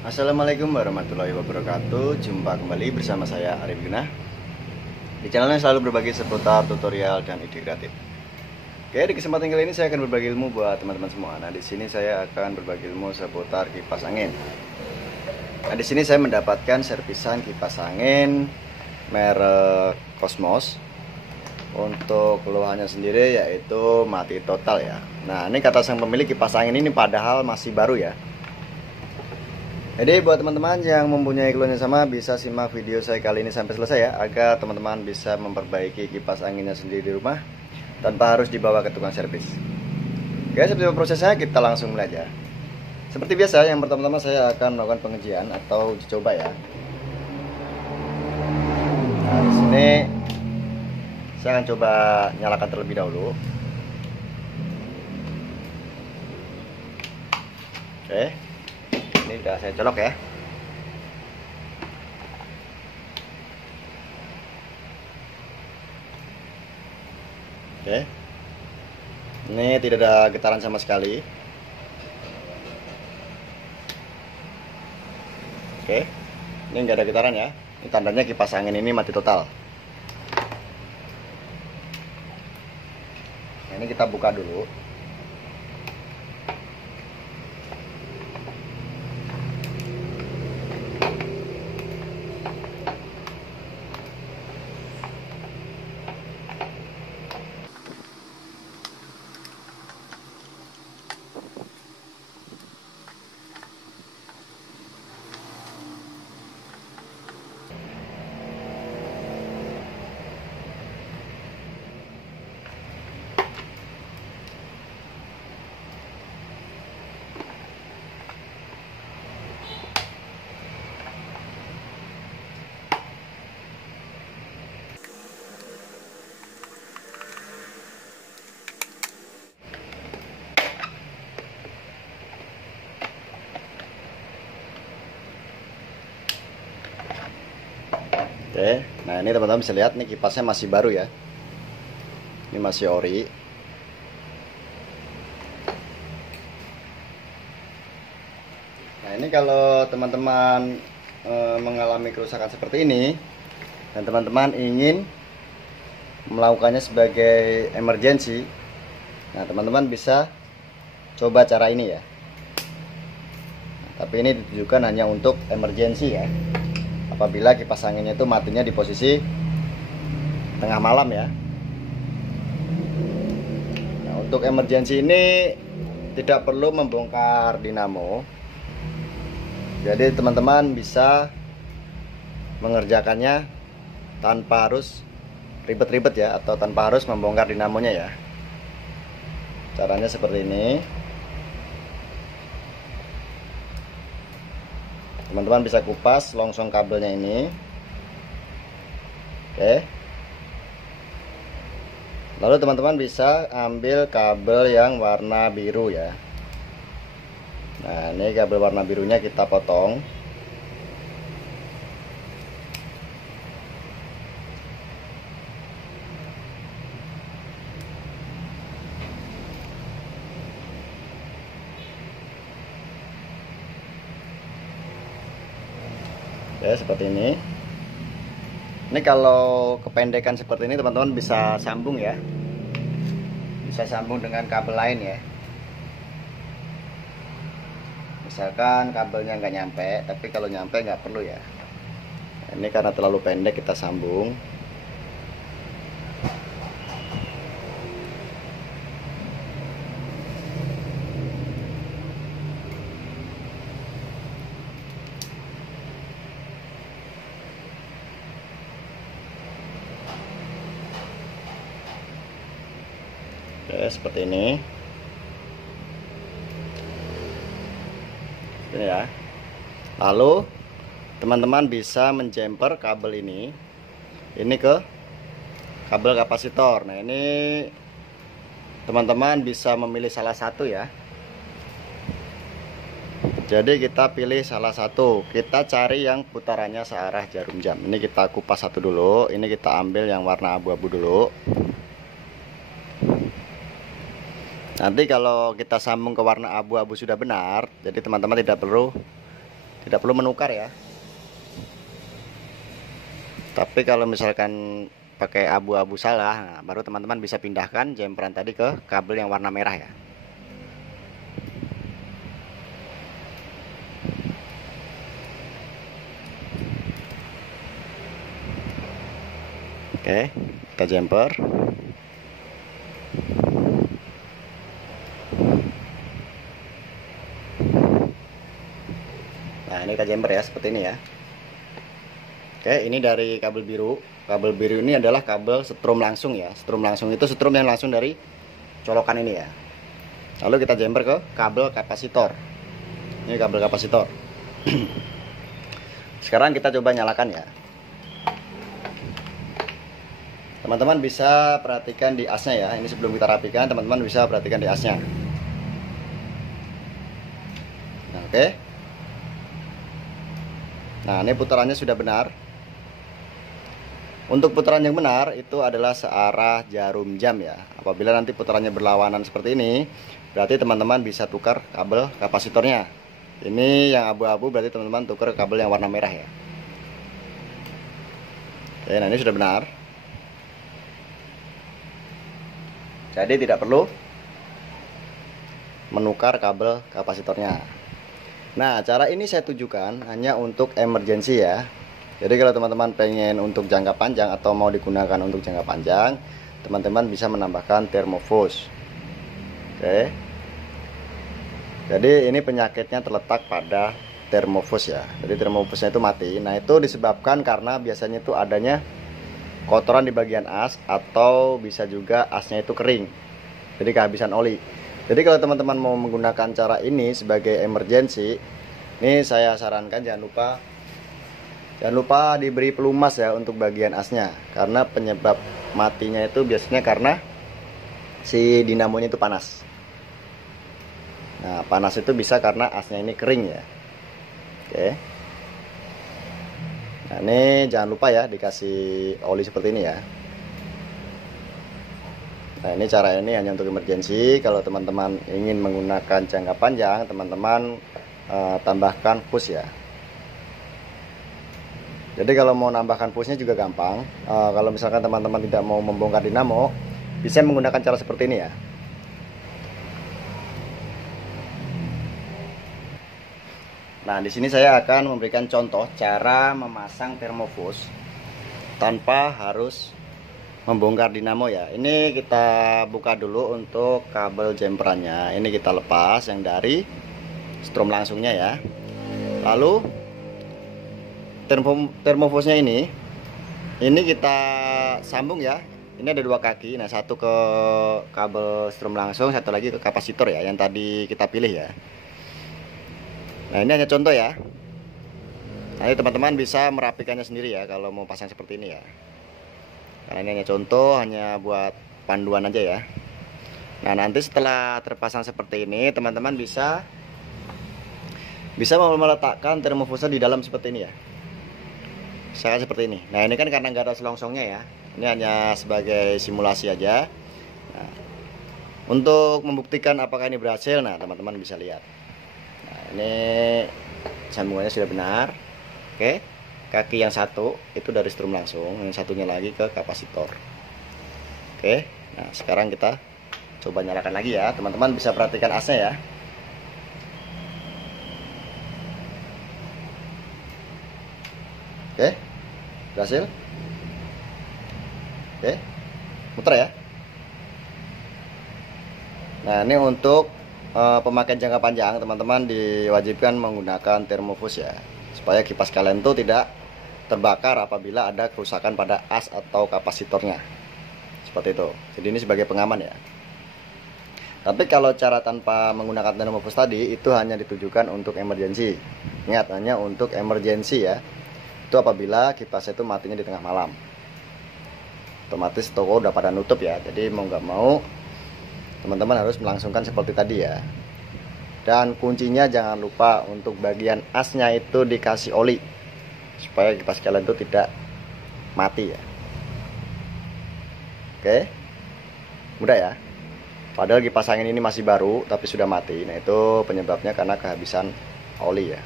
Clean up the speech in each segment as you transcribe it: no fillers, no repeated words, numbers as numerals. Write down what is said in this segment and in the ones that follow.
Assalamualaikum warahmatullahi wabarakatuh. Jumpa kembali bersama saya Arif Gunah di channel yang selalu berbagi seputar tutorial dan ide kreatif. Oke, di kesempatan kali ini saya akan berbagi ilmu buat teman-teman semua. Nah, di sini saya akan berbagi ilmu seputar kipas angin. Nah, di sini saya mendapatkan servisan kipas angin merek Cosmos. Untuk keluhannya sendiri yaitu mati total ya. Nah, ini kata sang pemilik kipas angin ini padahal masih baru ya. Jadi buat teman-teman yang mempunyai keluhan yang sama, bisa simak video saya kali ini sampai selesai ya, agar teman-teman bisa memperbaiki kipas anginnya sendiri di rumah tanpa harus dibawa ke tukang servis. Oke, seperti prosesnya kita langsung mulai aja. Seperti biasa, yang pertama-tama saya akan melakukan pengujian atau uji coba ya. Nah, di sini saya akan coba nyalakan terlebih dahulu. Oke, ini udah saya colok ya. Oke, ini tidak ada getaran sama sekali. Oke, ini nggak ada getaran ya. Ini tandanya kipas angin ini mati total. Nah, ini kita buka dulu. Oke, nah ini teman-teman bisa lihat nih kipasnya masih baru ya. Ini masih ori. Nah ini kalau teman-teman mengalami kerusakan seperti ini dan teman-teman ingin melakukannya sebagai emergency, nah teman-teman bisa coba cara ini ya. Nah, tapi ini ditujukan hanya untuk emergency ya. Apabila kipas anginnya itu matinya di posisi tengah malam ya. Nah, untuk emergency ini tidak perlu membongkar dinamo. Jadi teman-teman bisa mengerjakannya tanpa harus ribet-ribet ya, atau tanpa harus membongkar dinamonya ya. Caranya seperti ini. Teman-teman bisa kupas longsong kabelnya ini. Oke. Lalu teman-teman bisa ambil kabel yang warna biru ya. Nah, ini kabel warna birunya kita potong. Ya, seperti ini. Ini kalau kependekan seperti ini teman-teman bisa sambung ya. Bisa sambung dengan kabel lain ya. Misalkan kabelnya nggak nyampe, tapi kalau nyampe nggak perlu ya. Ini karena terlalu pendek kita sambung. Oke, seperti ini. Ini ya. Lalu teman-teman bisa menjemper kabel ini ke kabel kapasitor. Nah, ini teman-teman bisa memilih salah satu ya. Jadi kita pilih salah satu. Kita cari yang putarannya searah jarum jam. Ini kita kupas satu dulu. Ini kita ambil yang warna abu-abu dulu. Nanti kalau kita sambung ke warna abu-abu sudah benar, jadi teman-teman tidak perlu tidak perlu menukar ya. Tapi kalau misalkan pakai abu-abu salah, nah, baru teman-teman bisa pindahkan jemperan tadi ke kabel yang warna merah ya. Oke, kita jumper. Nah, ini kita jumper ya, seperti ini ya. Oke, ini dari kabel biru. Kabel biru ini adalah kabel setrum langsung ya. Setrum langsung itu setrum yang langsung dari colokan ini ya. Lalu kita jumper ke kabel kapasitor. Ini kabel kapasitor. Sekarang kita coba nyalakan ya. Teman-teman bisa perhatikan di asnya ya. Ini sebelum kita rapikan, teman-teman bisa perhatikan di asnya. Nah, oke. Nah, ini putarannya sudah benar. Untuk putaran yang benar itu adalah searah jarum jam ya. Apabila nanti putarannya berlawanan seperti ini, berarti teman-teman bisa tukar kabel kapasitornya. Ini yang abu-abu berarti teman-teman tukar kabel yang warna merah ya. Oke, nah ini sudah benar. Jadi tidak perlu menukar kabel kapasitornya. Nah, cara ini saya tujukan hanya untuk emergency ya. Jadi kalau teman-teman pengen untuk jangka panjang atau mau digunakan untuk jangka panjang, teman-teman bisa menambahkan thermofuse. Oke. Jadi ini penyakitnya terletak pada thermofuse ya. Jadi thermofuse-nya itu mati. Nah, itu disebabkan karena biasanya itu adanya kotoran di bagian as, atau bisa juga asnya itu kering. Jadi kehabisan oli. Jadi kalau teman-teman mau menggunakan cara ini sebagai emergency, ini saya sarankan jangan lupa diberi pelumas ya untuk bagian asnya, karena penyebab matinya itu biasanya karena si dinamonya itu panas. Nah, panas itu bisa karena asnya ini kering ya. Oke. Nah, ini jangan lupa ya dikasih oli seperti ini ya. Nah, ini cara ini hanya untuk emergency. Kalau teman-teman ingin menggunakan jangka panjang, teman-teman tambahkan fuse ya. Jadi kalau mau nambahkan fuse-nya juga gampang. Kalau misalkan teman-teman tidak mau membongkar dinamo, bisa menggunakan cara seperti ini ya. Nah, di sini saya akan memberikan contoh cara memasang thermofuse tanpa harus membongkar dinamo ya. Ini kita buka dulu untuk kabel jemperannya. Ini kita lepas yang dari strom langsungnya ya. Lalu thermofuse-nya ini kita sambung ya. Ini ada dua kaki. Nah, satu ke kabel strom langsung, satu lagi ke kapasitor ya, yang tadi kita pilih ya. Nah, ini hanya contoh ya. Nanti teman-teman bisa merapikannya sendiri ya kalau mau pasang seperti ini ya. Karena ini hanya contoh, hanya buat panduan aja ya. Nah, nanti setelah terpasang seperti ini, teman-teman bisa meletakkan thermofuse di dalam seperti ini ya. Misalkan seperti ini. Nah, ini kan karena nggak ada selongsongnya ya. Ini hanya sebagai simulasi aja. Nah, untuk membuktikan apakah ini berhasil, nah teman-teman bisa lihat. Nah, ini sambungannya sudah benar. Oke. Kaki yang satu itu dari strom langsung, yang satunya lagi ke kapasitor. Oke. Nah, sekarang kita coba nyalakan lagi ya. Teman-teman bisa perhatikan asnya ya. Oke. Berhasil. Oke. Muter ya. Nah, ini untuk pemakaian jangka panjang, teman-teman diwajibkan menggunakan thermofuse ya, supaya kipas kalian tuh tidak terbakar apabila ada kerusakan pada as atau kapasitornya. Seperti itu. Jadi ini sebagai pengaman ya. Tapi kalau cara tanpa menggunakan thermofuse tadi itu hanya ditujukan untuk emergency. Ingat, hanya untuk emergency ya. Itu apabila kipas itu matinya di tengah malam. Otomatis toko udah pada nutup ya. Jadi mau nggak mau teman-teman harus melangsungkan seperti tadi ya. Dan kuncinya jangan lupa untuk bagian asnya itu dikasih oli, supaya kipas kalian itu tidak mati ya. Oke, mudah ya. Padahal kipas angin ini masih baru tapi sudah mati. Nah, itu penyebabnya karena kehabisan oli ya.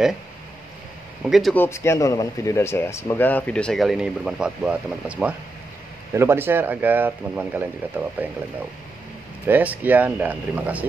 Oke. Mungkin cukup sekian teman-teman video dari saya. Semoga video saya kali ini bermanfaat buat teman-teman semua. Jangan lupa di-share agar teman-teman kalian juga tahu apa yang kalian tahu. Oke, sekian dan terima kasih.